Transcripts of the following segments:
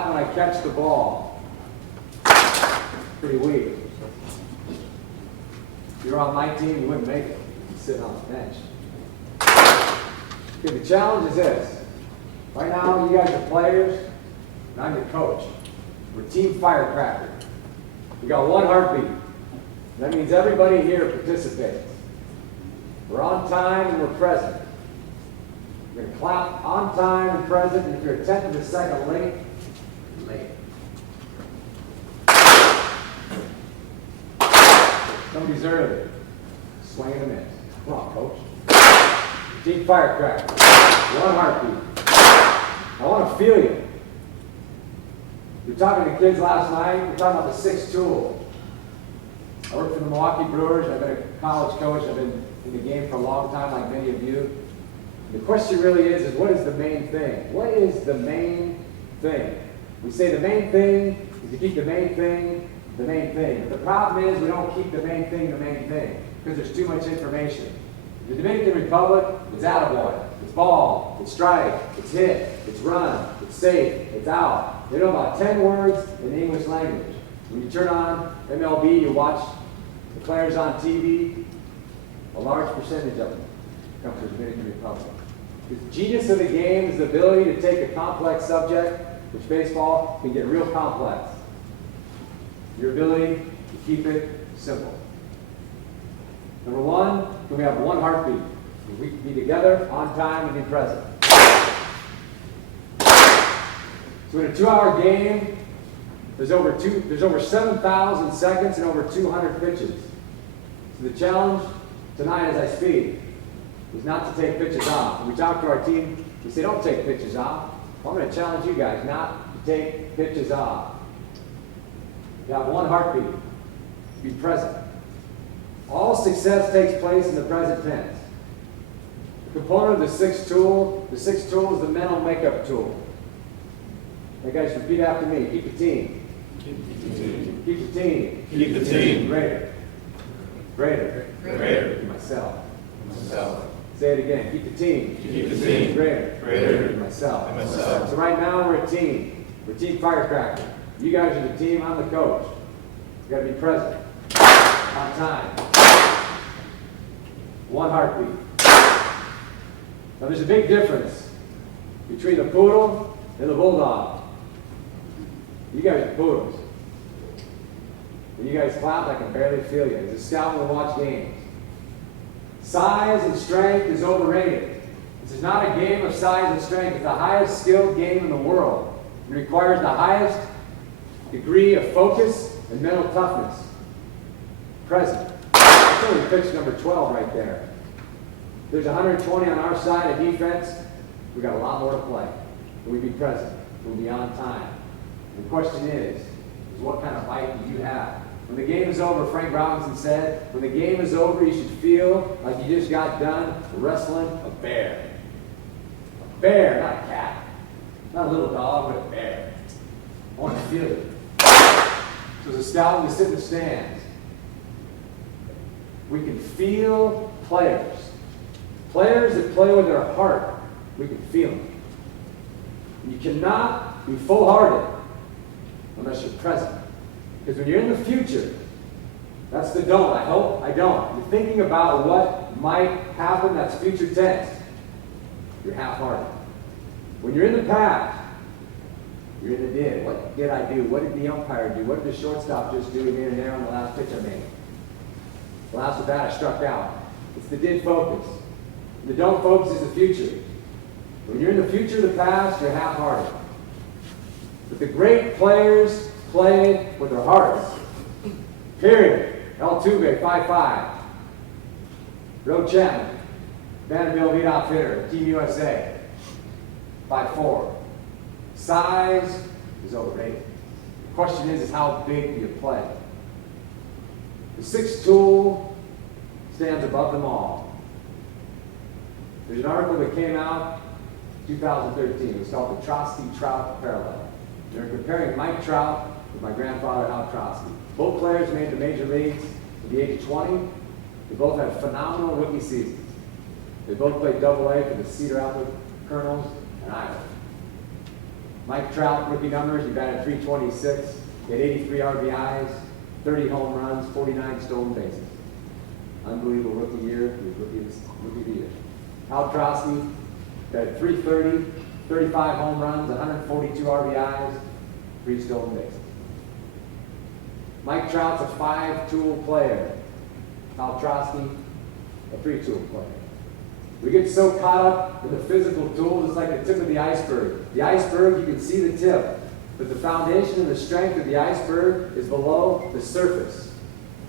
clap when I catch the ball. Pretty weak. If you're on my team, you wouldn't make it. You'd sit on the bench. Okay, the challenge is this. Right now, you guys are players, and I'm your coach. We're Team Firecracker. We got one heartbeat. That means everybody here participates. We're on time and we're present. We're going to clap on time and present, and if you're a tenth of a second late, you're late. Somebody's early. Swing and a miss. Come on, coach. Team Firecracker. One heartbeat. I want to feel you. We were talking to kids last night. We were talking about the sixth tool. I work for the Milwaukee Brewers. I've been a college coach. I've been in the game for a long time, like many of you. The question really is what is the main thing? What is the main thing? We say the main thing is to keep the main thing the main thing. But the problem is we don't keep the main thing the main thing because there's too much information. In the Dominican Republic, it's attaboy, it's ball, it's strike, it's hit, it's run, it's safe, it's out. They know about 10 words in the English language. When you turn on MLB, you watch the players on TV, a large percentage of them come from the Dominican Republic. The genius of the game is the ability to take a complex subject, which baseball can get real complex. Your ability to keep it simple. Number one, can we have one heartbeat? Can we be together, on time, and be present? So in a 2-hour game, there's over 7,000 seconds and over 200 pitches. So the challenge tonight as I speak is not to take pitches off. When we talk to our team, we say don't take pitches off. Well, I'm going to challenge you guys not to take pitches off. You have one heartbeat. Be present. All success takes place in the present tense. The component of the sixth tool is the mental makeup tool. Hey guys, repeat after me. Keep the team. Keep the team. Keep the team. Keep the team. Greater. Greater. Greater. Myself. Myself. Say it again. Keep the team. Keep the team. Greater. Greater. Myself. Myself. So right now we're a team. We're Team Firecracker. You guys are the team. I'm the coach. You got to be present. On time. One heartbeat. Now there's a big difference between the poodle and the bulldog. You guys are poodles. When you guys clap, I can barely feel you. As a scout, when we watch games. Size and strength is overrated. This is not a game of size and strength. It's the highest skilled game in the world. It requires the highest degree of focus and mental toughness. Present. That's only pitch number 12 right there. There's 120 on our side of defense. We've got a lot more to play. Can we be present? Can we be on time? The question is what kind of bite do you have? When the game is over, Frank Robinson said, when the game is over, you should feel like you just got done wrestling a bear. A bear, not a cat. Not a little dog, but a bear. I want to feel it. So as a scout, we sit in the stands. We can feel players. Players that play with their heart, we can feel them. You cannot be full-hearted unless you're present. Because when you're in the future, that's the don't. I hope I don't. You're thinking about what might happen, that's future tense. You're half-hearted. When you're in the past, you're in the did. What did I do? What did the umpire do? What did the shortstop just do here and there on the last pitch I made? The last at bat I struck out. It's the did focus. The don't focus is the future. When you're in the future, the past, you're half-hearted. But the great players play with their hearts. Period. El Tuve, 5'5". Roe Chapman, Vanderbilt leadoff hitter, Team USA, 5'4". Size is overrated. The question is how big do you play? The sixth tool stands above them all. There's an article that came out in 2013. It was called the Trosky-Trout Parallel. They're comparing Mike Trout with my grandfather, Hal Trosky. Both players made the major leagues at the age of 20. They both had phenomenal rookie seasons. They both played Double-A for the Cedar Rapids Colonels and Iowa. Mike Trout, rookie numbers, he batted .326, he had 83 RBIs, 30 home runs, 49 stolen bases. Unbelievable rookie year. He was rookie of the year. Al Trosky batted .330, 35 home runs, 142 RBIs, 3 stolen bases. Mike Trout's a 5-tool player. Al Trosky, a 3-tool player. We get so caught up in the physical tools, it's like the tip of the iceberg. The iceberg, you can see the tip, but the foundation and the strength of the iceberg is below the surface.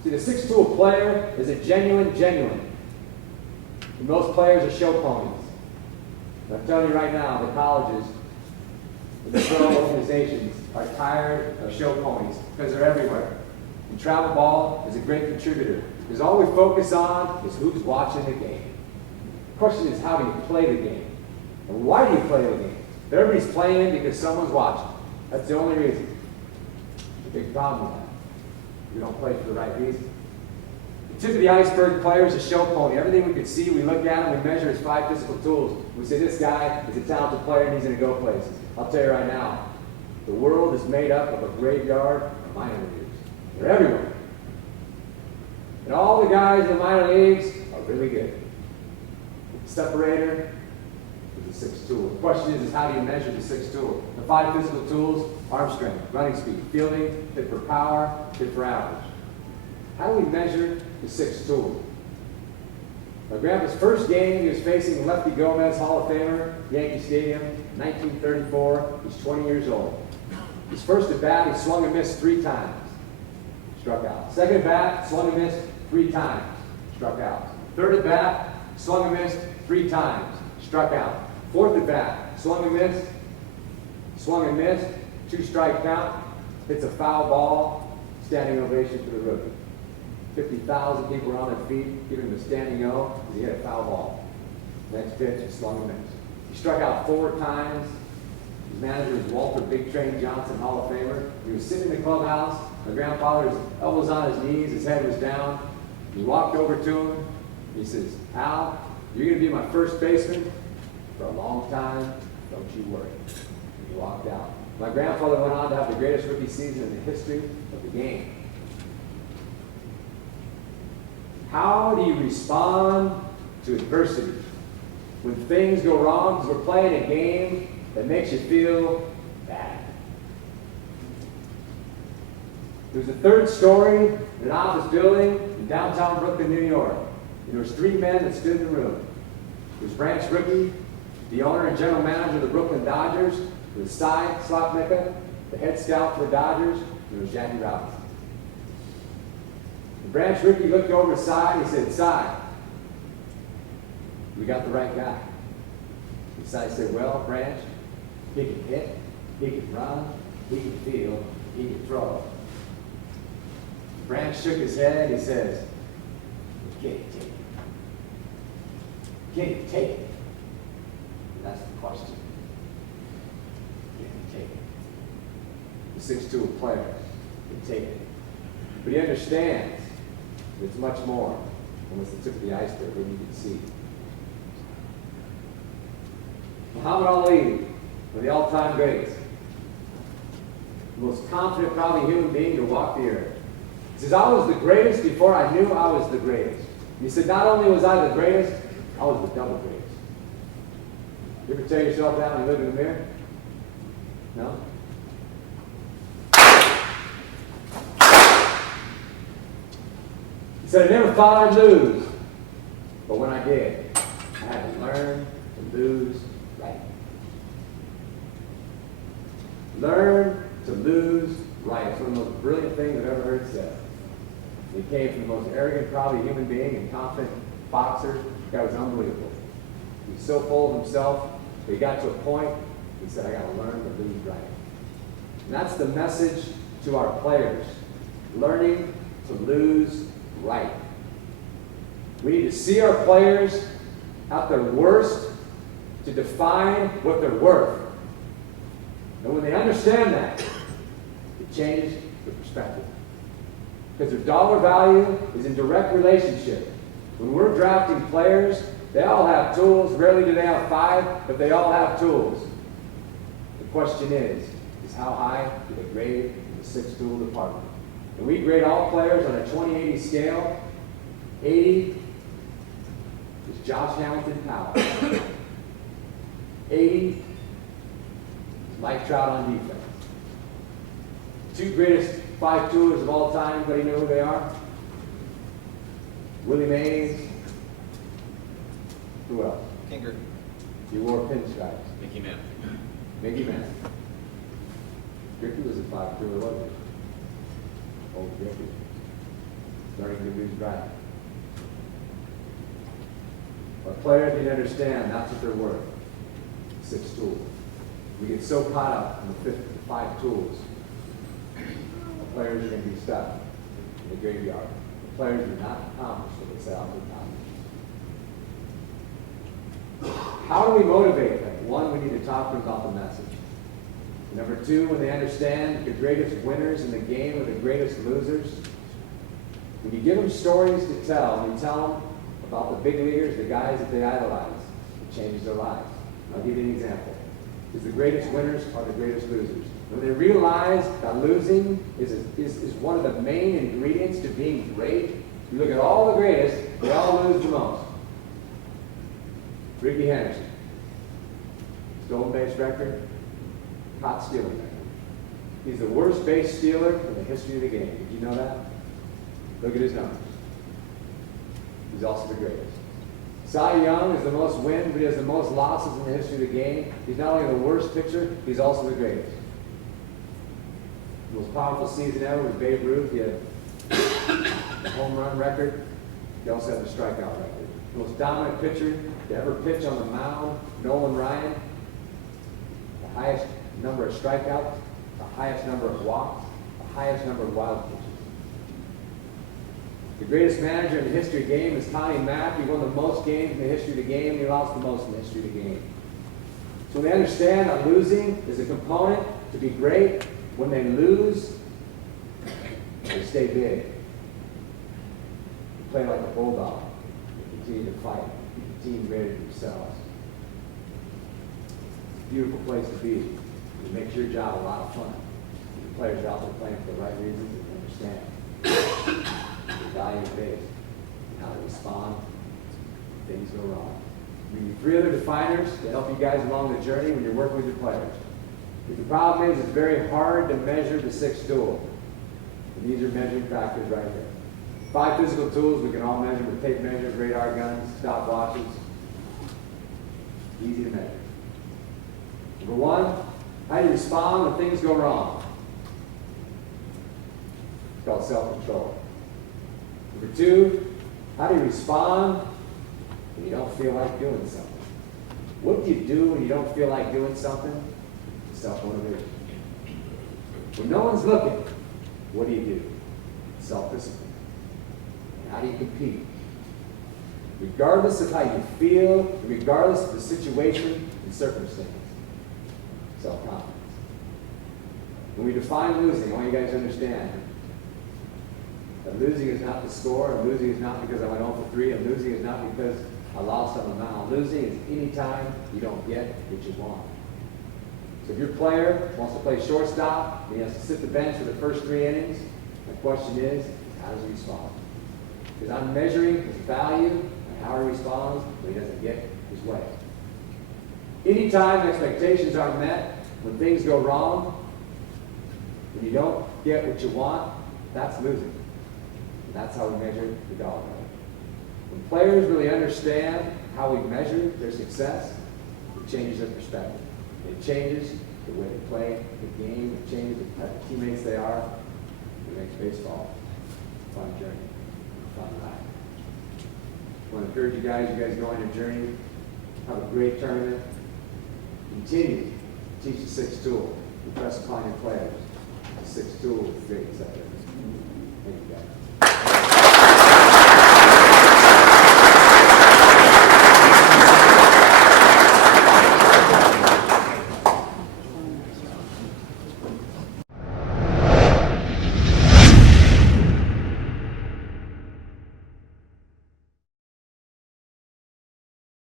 See, the 6-tool player is a genuine. And most players are show ponies. And I'm telling you right now, the colleges and the pro organizations are tired of show ponies because they're everywhere. And travel ball is a great contributor because all we focus on is who's watching the game. The question is, how do you play the game? And why do you play the game? Everybody's playing because someone's watching. That's the only reason. It's a big problem with that. We don't play for the right reason. The tip of the iceberg player is a show pony. Everything we can see, we look at and we measure his 5 physical tools. We say, this guy is a talented player and he's going to go places. I'll tell you right now, the world is made up of a graveyard of minor leaguers. They're everywhere. And all the guys in the minor leagues are really good. The separator is the 6th tool. The question is how do you measure the 6th tool? The 5 physical tools: arm strength, running speed, fielding, hit for power, hit for average. How do we measure the 6th tool? My grandpa's first game, he was facing Lefty Gomez, Hall of Famer, Yankee Stadium, 1934. He's 20 years old. His first at bat, he swung and missed 3 times. Struck out. Second at bat, swung and missed 3 times. Struck out. Third at bat, swung and missed 3 times. Struck out. Fourth at bat, swung and missed. Swung and missed. 2-strike count. Hits a foul ball. Standing ovation for the rookie. 50,000 people were on their feet, giving him a standing O because he hit a foul ball. Next pitch, he swung and missed. He struck out 4 times. His manager was Walter Big Train Johnson, Hall of Famer. He was sitting in the clubhouse. My grandfather, his elbows on his knees, his head was down. He walked over to him. He says, Al, you're going to be my first baseman for a long time. Don't you worry. And he walked out. My grandfather went on to have the greatest rookie season in the history of the game. How do you respond to adversity? When things go wrong, because we're playing a game that makes you feel bad. There's a 3rd story in an office building in downtown Brooklyn, New York. And there was 3 men that stood in the room. There was Branch Rickey, the owner and general manager of the Brooklyn Dodgers. There was Cy Slotnicka, the head scout for the Dodgers. And there was Jackie Robinson. And Branch Rickey looked over to Cy and he said, Cy, we got the right guy. And Cy said, well, Branch, he can hit, he can run, he can field, he can throw. Branch shook his head. He says, "Can you take it? Can you take it?" And that's the question. Can you take it? The 6'2" player can take it, but he understands that it's much more than what's the tip of the iceberg that you can see. Muhammad Ali, one of the all-time greats, the most confident, probably human being to walk the earth. He says, I was the greatest before I knew I was the greatest. He said, not only was I the greatest, I was the double greatest. You ever tell yourself that when you look in the mirror? No? He said, I never thought I'd lose, but when I did, I had to learn to lose right. Learn to lose right. It's one of the most brilliant things I've ever heard said. He came from the most arrogant, probably human being and confident boxer. The guy was unbelievable. He was so full of himself, but he got to a point, he said, I got to learn to lose right. And that's the message to our players. Learning to lose right. We need to see our players at their worst to define what they're worth. And when they understand that, it changes the perspective. Because their dollar value is in direct relationship. When we're drafting players, they all have tools. Rarely do they have 5, but they all have tools. The question is how high do they grade in the 6-tool department? And we grade all players on a 20-80 scale. 80 is Josh Hamilton Powell. 80 is Mike Trout on defense. Two greatest 5-toolers of all time, anybody know who they are? Willie Mays. Who else? Kinger. You wore pinstripes. Mickey Mantle. Mickey Mantle. Griffey was a 5-tooler, wasn't he? Old Griffey. Starting to lose right. But players need to understand that's what they're worth. 6 tools. We get so caught up in the 5 tools. The players are going to be stuck in the graveyard. The players do not accomplish what they set out to accomplish. How do we motivate them? One, we need to talk to them about the message. Number 2, when they understand the greatest winners in the game are the greatest losers, when you give them stories to tell, and you tell them about the big leaguers, the guys that they idolize, it changes their lives. I'll give you an example. Because the greatest winners are the greatest losers. When they realize that losing is one of the main ingredients to being great, you look at all the greatest, they all lose the most. Ricky Henderson, stolen base record, caught stealing record. He's the worst base stealer in the history of the game. Did you know that? Look at his numbers. He's also the greatest. Cy Young is the most wins, but he has the most losses in the history of the game. He's not only the worst pitcher, he's also the greatest. The most powerful season ever was Babe Ruth. He had the home run record. He also had the strikeout record. The most dominant pitcher to ever pitch on the mound, Nolan Ryan. The highest number of strikeouts, the highest number of walks, the highest number of wild pitches. The greatest manager in the history of the game is Connie Mack. He won the most games in the history of the game, and he lost the most in the history of the game. So when they understand that losing is a component to be great, when they lose, they stay big. They play like a bulldog. They continue to fight. Keep the team ready for themselves. It's a beautiful place to be. It makes your job a lot of fun. The players are out there playing for the right reasons and understand the value of base and how to respond when things go wrong. We need 3 other definers to help you guys along the journey when you're working with your players. But the problem is it's very hard to measure the 6th tool. And these are measuring factors right here. 5 physical tools we can all measure with tape measures, radar guns, stopwatches. Easy to measure. Number 1, how do you respond when things go wrong? It's called self-control. Number 2, how do you respond when you don't feel like doing something? What do you do when you don't feel like doing something? Self-motivation. When no one's looking, what do? Self-discipline. And how do you compete? Regardless of how you feel, regardless of the situation and circumstance. Self-confidence. When we define losing, I want you guys to understand that losing is not the score, and losing is not because I went 0 for 3, and losing is not because I lost on the mound. Losing is any time you don't get what you want. So if your player wants to play shortstop, and he has to sit the bench for the first 3 innings, the question is how does he respond? Because I'm measuring his value and how he responds when he doesn't get his way. Anytime expectations aren't met, when things go wrong, when you don't get what you want, that's losing. And that's how we measure the dog. When players really understand how we measure their success, it changes their perspective. It changes the way they play the game. It changes the type of teammates they are. It makes baseball a fun journey, a fun ride. I want to encourage you guys go on your journey. Have a great tournament. Continue to teach the 6th tool. Impress upon your players. The 6th tool is the greatest out there. Thank you guys.